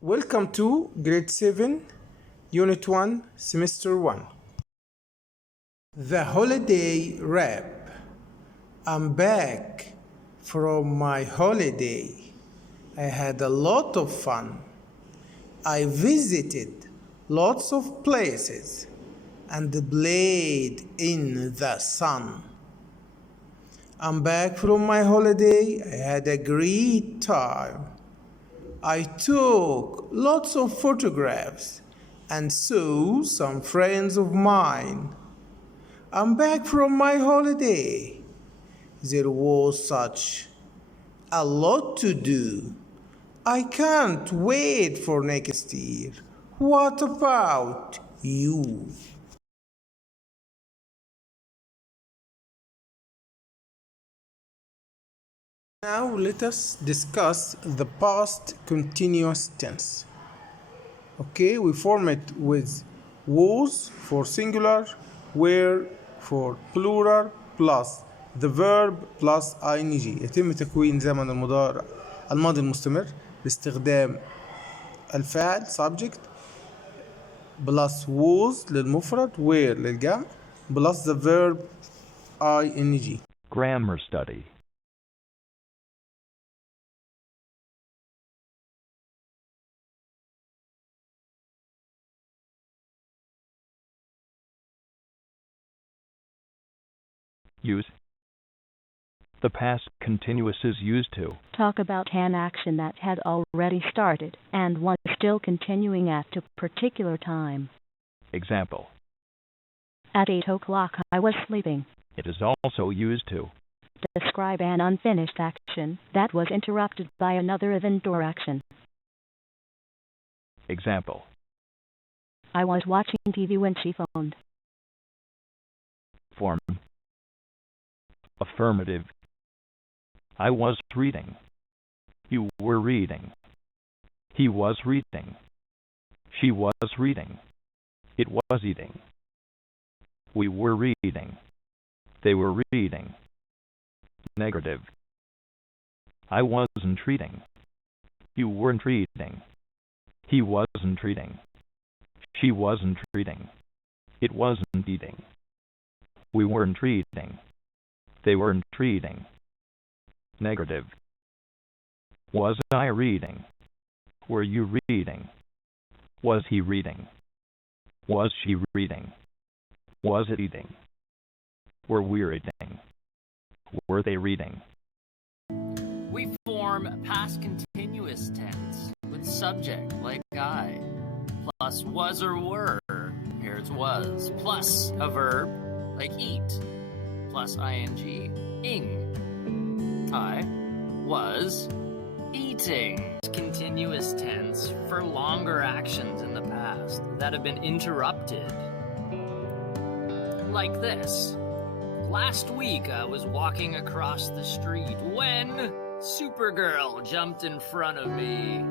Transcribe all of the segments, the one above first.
Welcome to Grade 7, Unit 1, Semester 1. The Holiday Rap. I'm back from my holiday. I had a lot of fun. I visited lots of places and played in the sun. I'm back from my holiday. I had a great time. I took lots of photographs and saw some friends of mine. I'm back from my holiday. There was such a lot to do. I can't wait for next year. What about you? Now let us discuss the past continuous tense. Okay, we form it with was for singular, were for plural, plus the verb plus ing. يتم تكوين زمن المضارع الماضي المستمر باستخدام الفاعل subject plus was للمفرد were للجمع plus the verb ing. Grammar study. Use. The past continuous is used to talk about an action that had already started and was still continuing at a particular time. Example. At 8 o'clock I was sleeping. It is also used to describe an unfinished action that was interrupted by another event or action. Example. I was watching TV when she phoned. Form. Affirmative. I was reading. You were reading. He was reading. She was reading. It was eating. We were reading. They were reading. Negative. I wasn't reading. You weren't reading. He wasn't reading. She wasn't reading. It wasn't eating. We weren't reading. They weren't reading. Negative. Was I reading? Were you reading? Was he reading? Was she reading? Was it eating? Were we reading? Were they reading? We form past continuous tense with subject like I, plus was or were, here's was, plus a verb like eat, plus ing, ing. I was eating. Continuous tense for longer actions in the past that have been interrupted. Like this. Last week I was walking across the street when Supergirl jumped in front of me.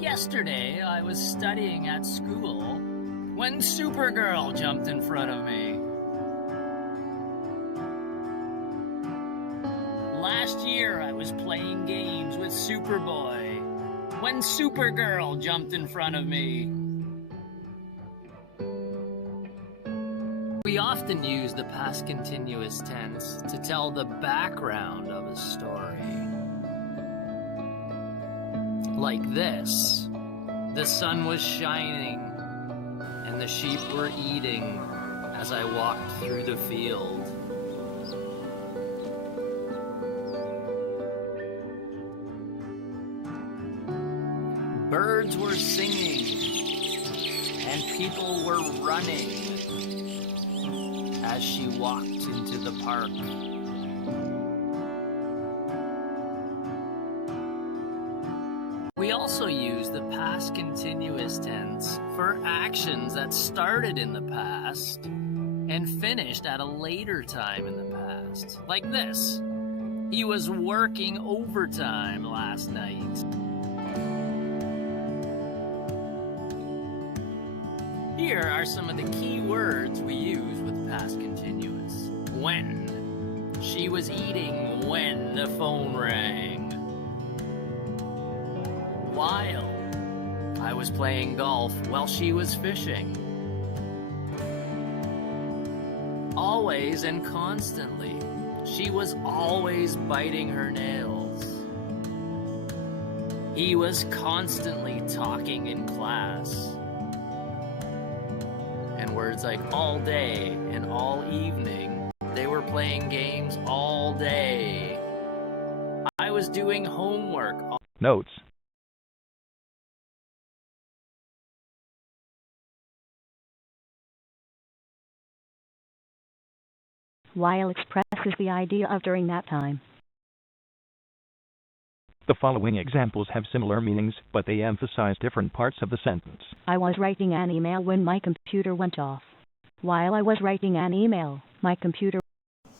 Yesterday I was studying at school when Supergirl jumped in front of me. Last year I was playing games with Superboy when Supergirl jumped in front of me. We often use the past continuous tense to tell the background of a story. Like this. The sun was shining and the sheep were eating as I walked through the field. Birds were singing and people were running as she walked into the park. We also use the past continuous tense for actions that started in the past and finished at a later time in the past. Like this. He was working overtime last night. Here are some of the key words we use with past continuous. When. She was eating when the phone rang. While I was playing golf while she was fishing. Always and constantly, she was always biting her nails. He was constantly talking in class. And words like all day and all evening, they were playing games all day. I was doing homework. Notes. While expresses the idea of during that time. The following examples have similar meanings, but they emphasize different parts of the sentence. I was writing an email when my computer went off. While I was writing an email, my computer...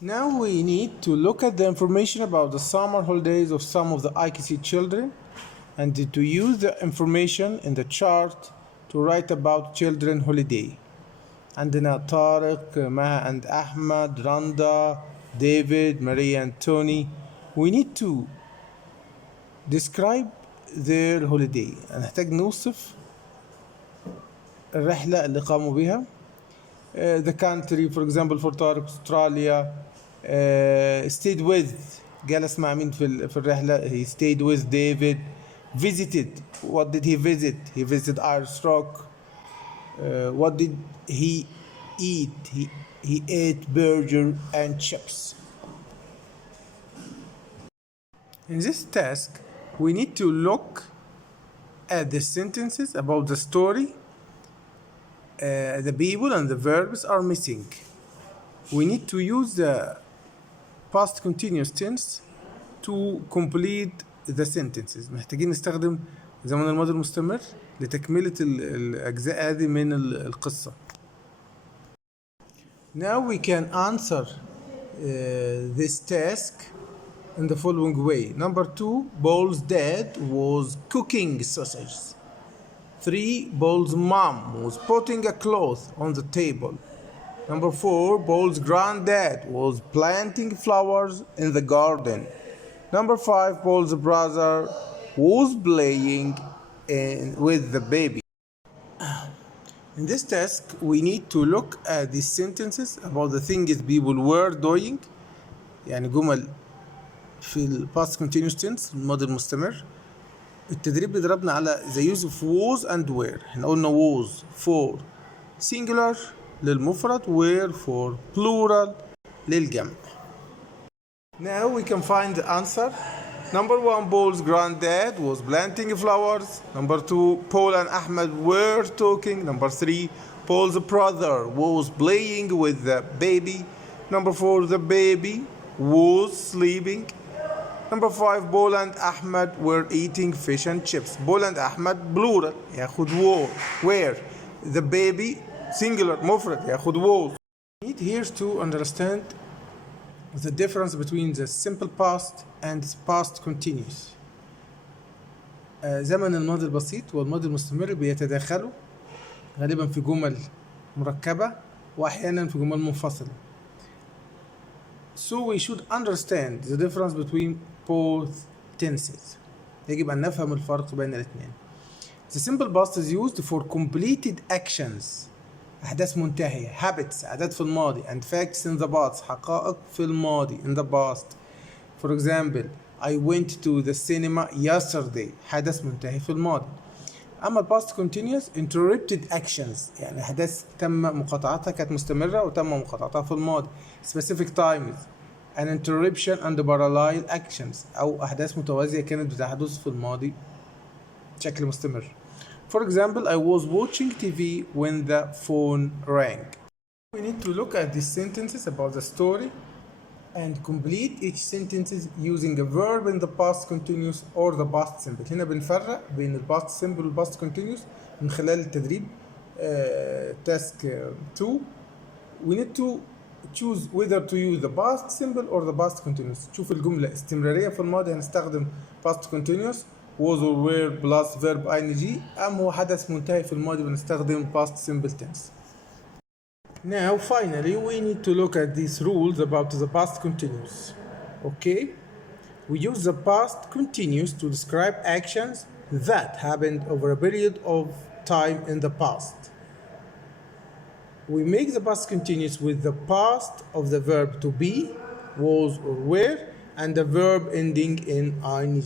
Now we need to look at the information about the summer holidays of some of the IKC children and to use the information in the chart to write about children holiday. عندنا طارق, مها and Ahmad, Randa, David, Maria and Tony. We need to describe their holiday. هنحتاج نوصف الرحلة اللي قاموا بها. The country, for example, for طارق Australia. Stayed with, جلس مع مين في الرحلة. He stayed with David. Visited, what did he visit? He visited Irish Rock. What did he eat? He ate burger and chips. In this task, we need to look at the sentences about the story. The people and the verbs are missing. We need to use the past continuous tense to complete the sentences. محتاجين نستخدم زمن الماضي المستمر لتكملة الأجزاء هذه من القصة. Now we can answer this task in the following way. Number 2, Paul's dad was cooking sausages. 3, Paul's mom was putting a cloth on the table. Number 4, Paul's granddad was planting flowers in the garden. Number 5, Paul's brother was playing with the baby. In this task, we need to look at these sentences about the things people were doing. يعني جمل في ال past continuous tense الماضي المستمر. التدريب بيضربنا على the use of was and were. احنا قلنا was for singular للمفرد, were for plural للجمع. Now we can find the answer. Number 1, Paul's granddad was planting flowers. Number 2, Paul and Ahmed were talking. Number 3, Paul's brother was playing with the baby. Number 4, the baby was sleeping. Number 5, Paul and Ahmed were eating fish and chips. Paul and Ahmed plural ياخد were. The baby singular مفرد ياخد was. We need here to understand the difference between the simple past and past continuous. زمن الماضي البسيط والماضي المستمر بيتداخلوا غالبا في جمل مركبة وأحيانا في جمل منفصلة. So we should understand the difference between both tenses. يجب أن نفهم الفرق بين الاثنين. The simple past is used for completed actions. أحداث منتهية, habits, عادات في الماضي, and facts in the past, حقائق في الماضي, in the past. For example, I went to the cinema yesterday, حدث منتهي في الماضي. أما past continuous, interrupted actions, يعني أحداث تم مقاطعتها كانت مستمرة وتم مقاطعتها في الماضي. Specific times, an interruption and parallel actions, أو أحداث متوازية كانت بتحدث في الماضي بشكل مستمر. For example, I was watching TV when the phone rang. We need to look at these sentences about the story and complete each sentence using a verb in the past continuous or the past simple. هنا بنفرق بين ال past simple وال past continuous من خلال التدريب. Task 2. We need to choose whether to use the past simple or the past continuous. شوف الجملة استمرارية في الماضي هنستخدم past continuous was or were plus verb ing. هو حدث منتهي في الماضي بنستخدم past simple tense. Now finally we need to look at these rules about the past continuous. Okay, We use the past continuous to describe actions that happened over a period of time in the past. We make the past continuous with the past of the verb to be, was or were, and the verb ending in ing.